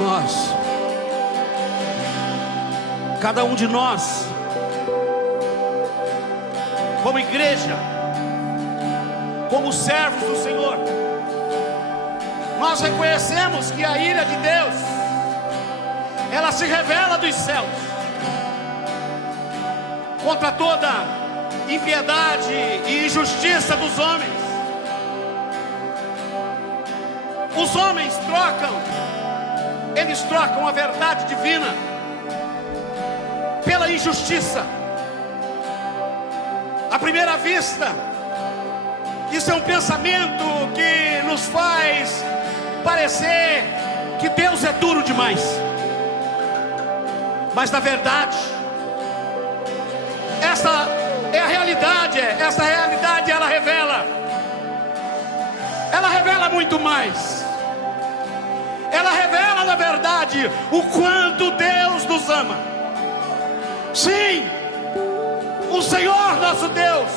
Nós, cada um de nós, como igreja, como servos do Senhor, nós reconhecemos que a ira de Deus, ela se revela dos céus contra toda impiedade e injustiça dos homens. Os homens eles trocam a verdade divina pela injustiça. À primeira vista, isso é um pensamento que nos faz parecer que Deus é duro demais. Mas na verdade, essa é a realidade. Essa realidade ela revela muito mais. Ela revela na verdade o quanto Deus nos ama. Sim, o Senhor nosso Deus,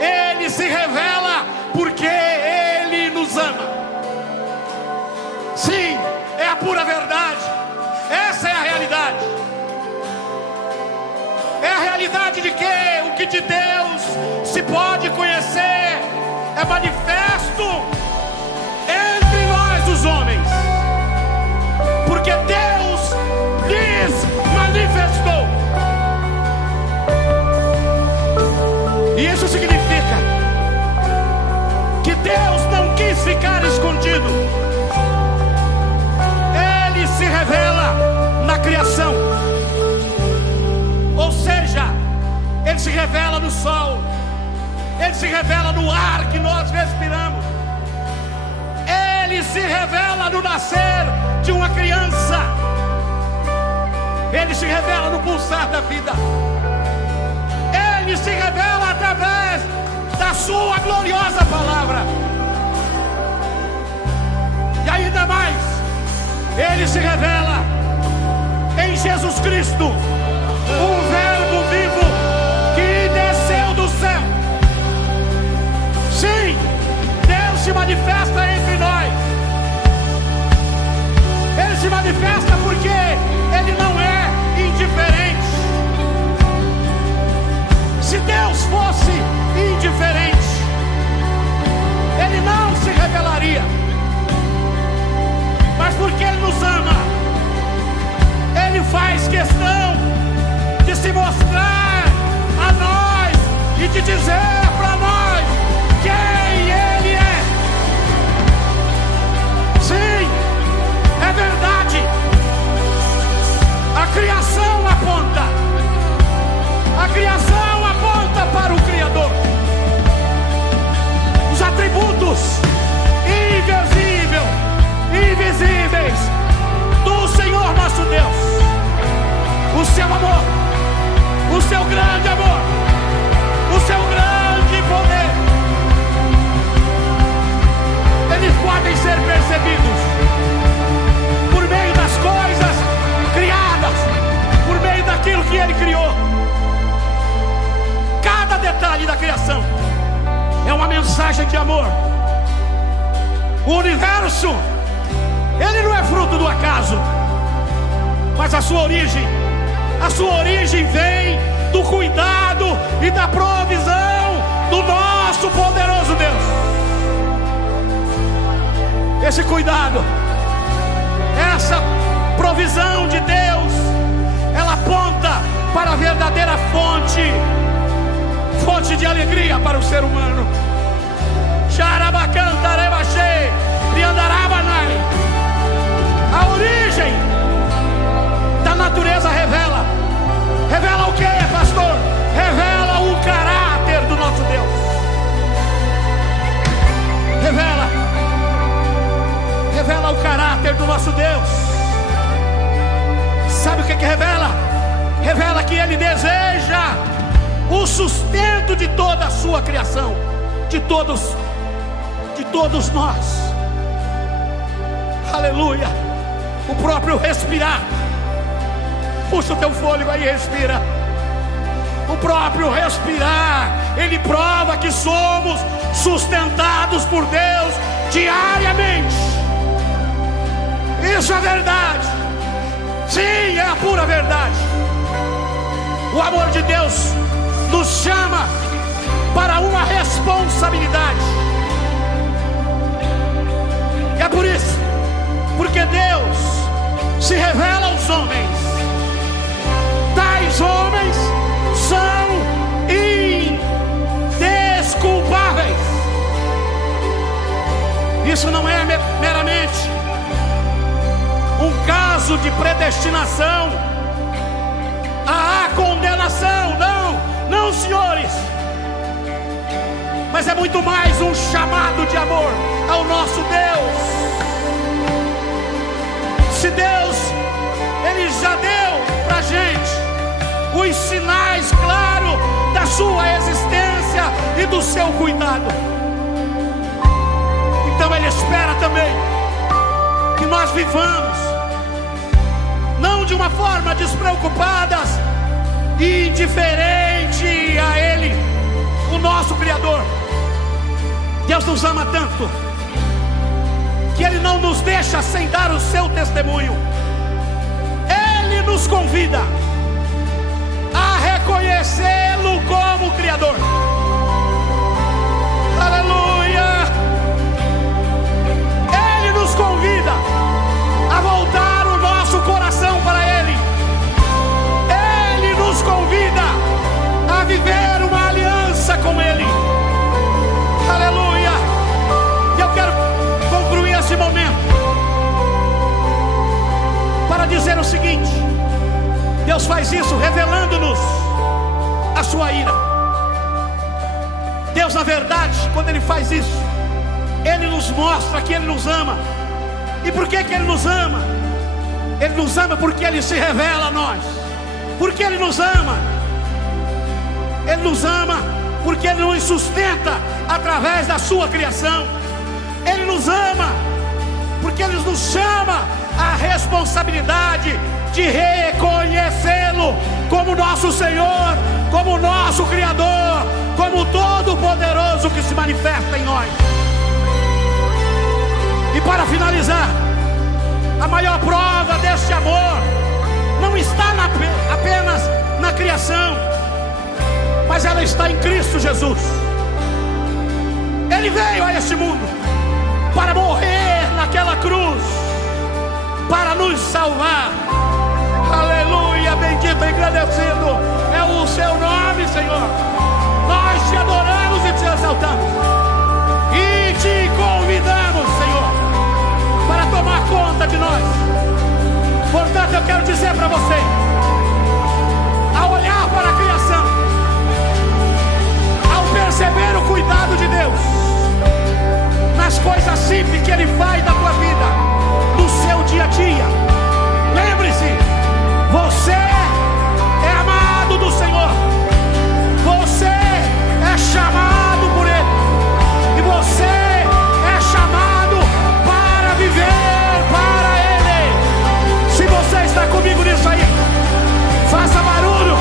Ele se revela porque Ele nos ama. Sim, é a pura verdade. Essa é a realidade. É a realidade de que o que de Deus se pode conhecer é manifesto entre nós os homens, porque Deus lhes manifestou. E isso significa que Deus não quis ficar escondido. Ele se revela na criação. Ou seja, Ele se revela no sol, Ele se revela no ar que nós respiramos, Ele se revela no nascer de uma criança, Ele se revela no pulsar da vida, Ele se revela através da sua gloriosa palavra. E ainda mais, Ele se revela em Jesus Cristo, um verbo vivo que desceu do céu. Sim, Deus se manifesta entre nós. Ele se manifesta porque Ele não é indiferente. Se Deus fosse indiferente, Ele não se revelaria. Mas porque Ele nos ama, Ele faz questão de se mostrar a nós e de dizer para nós quem Ele é. Sim, é verdade. A criação aponta para o Criador. Os atributos invisíveis do Senhor nosso Deus, o seu amor, o seu grande amor, o seu grande poder, eles podem ser percebidos por meio das coisas criadas, por meio daquilo que Ele criou. Cada detalhe da criação é uma mensagem de amor. O universo, ele não é fruto do acaso, mas a sua origem vem do cuidado e da provisão do nosso poderoso Deus. Esse cuidado, essa provisão de Deus, ela aponta para a verdadeira fonte de alegria para o ser humano. A origem da natureza revela o que, pastor? Revela o caráter do nosso Deus. Revela o caráter do nosso Deus. Sabe o que revela? Revela que Ele deseja o sustento de toda a sua criação, de todos nós. Aleluia. O próprio respirar. Puxa o teu fôlego aí e respira. O próprio respirar, ele prova que somos sustentados por Deus diariamente. Isso é verdade. Sim, é a pura verdade. O amor de Deus nos chama para uma responsabilidade. E é por isso, porque Deus se revela aos homens. Tais homens são indesculpáveis. Isso não é meramente um caso de predestinação à condenação. Não, senhores. Mas é muito mais um chamado de amor ao nosso Deus. Se Deus, Ele já deu pra gente os sinais claros da sua existência e do seu cuidado, então Ele espera também que nós vivamos não de uma forma despreocupadas e indiferente a Ele, o nosso Criador. Deus nos ama tanto que Ele não nos deixa sem dar o seu testemunho. Ele nos convida a reconhecê-lo como Criador. Aleluia! Ele nos convida a voltar o nosso coração para Ele. Ele nos convida a viver uma aliança com Ele. Aleluia! E eu quero concluir esse momento para dizer o seguinte: Deus faz isso revelando-nos a sua ira. Deus, na verdade, quando Ele faz isso, Ele nos mostra que Ele nos ama. E por que Ele nos ama? Ele nos ama porque Ele se revela a nós. Porque Ele nos ama. Ele nos ama porque Ele nos sustenta através da sua criação. Ele nos ama porque Ele nos chama à responsabilidade de reconhecê-lo como nosso Senhor, como nosso Criador, como Todo-Poderoso que se manifesta em nós. E para finalizar, a maior prova deste amor não está apenas na criação, mas ela está em Cristo Jesus. Ele veio a este mundo para morrer naquela cruz, para nos salvar. Aleluia, bendito e engrandecido é o seu nome, Senhor. Nós te adoramos e te exaltamos e te convidamos, Senhor, para tomar conta de nós. Portanto, eu quero dizer para você, ao olhar para a criação, ao perceber o cuidado de Deus nas coisas simples que Ele faz na tua vida, no seu dia a dia, lembre-se, você é amado do Senhor. Você é chamado por Ele. E você é chamado para viver para Ele. Se você está comigo nisso aí, faça barulho,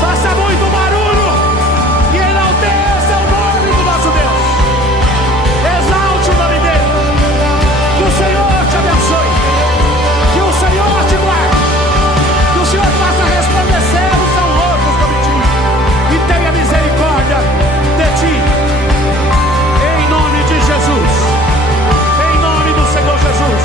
faça muito barulho e enalteça o nome do nosso Deus. Exalte o nome dEle. Que o Senhor te abençoe, que o Senhor te guarde, que o Senhor faça resplandecer o seu rosto sobre ti e tenha misericórdia de ti, em nome de Jesus, em nome do Senhor Jesus.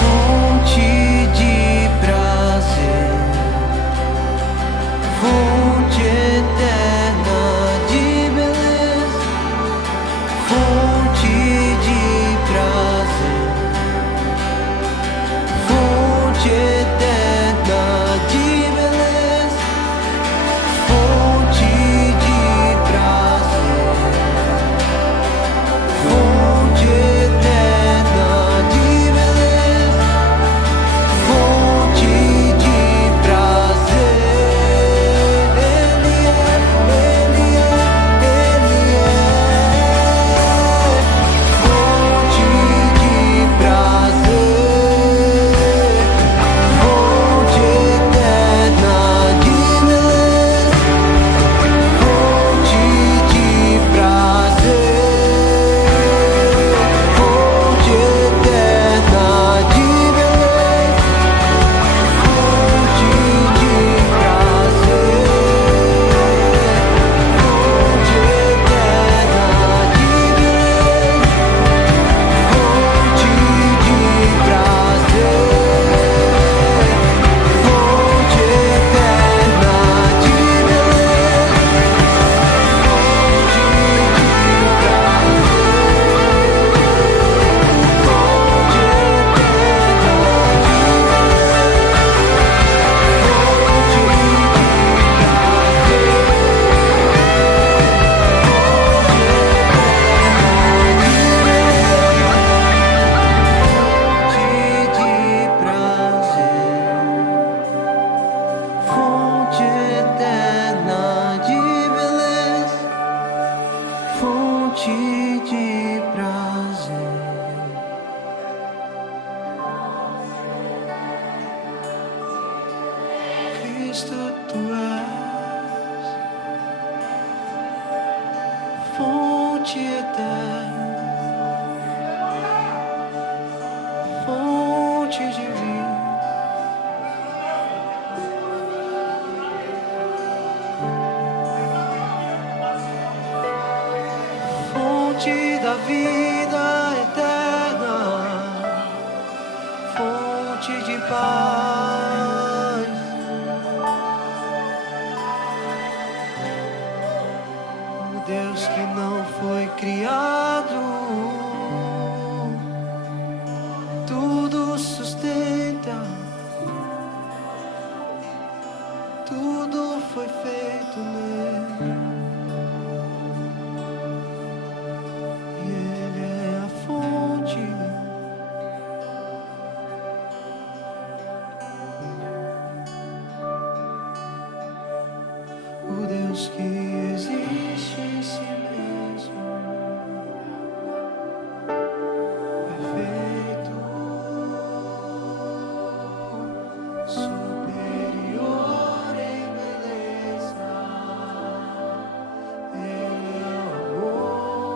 Fonte de prazer, fonte eterna de beleza, fonte de prazer, fonte eterna de beleza, fonte de prazer, fonte eterna de beleza, fonte de prazer. fonte eterna, fonte divina, fonte da vida eterna, fonte de paz, o Deus que não foi criado, tudo sustenta, tudo foi feito nele. E Ele é a fonte, o Deus que existe em si mesmo, perfeito, superior em beleza. Ele é o amor,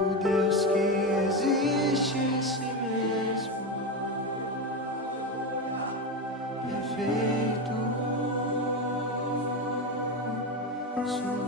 o Deus que existe em si mesmo, perfeito, superior.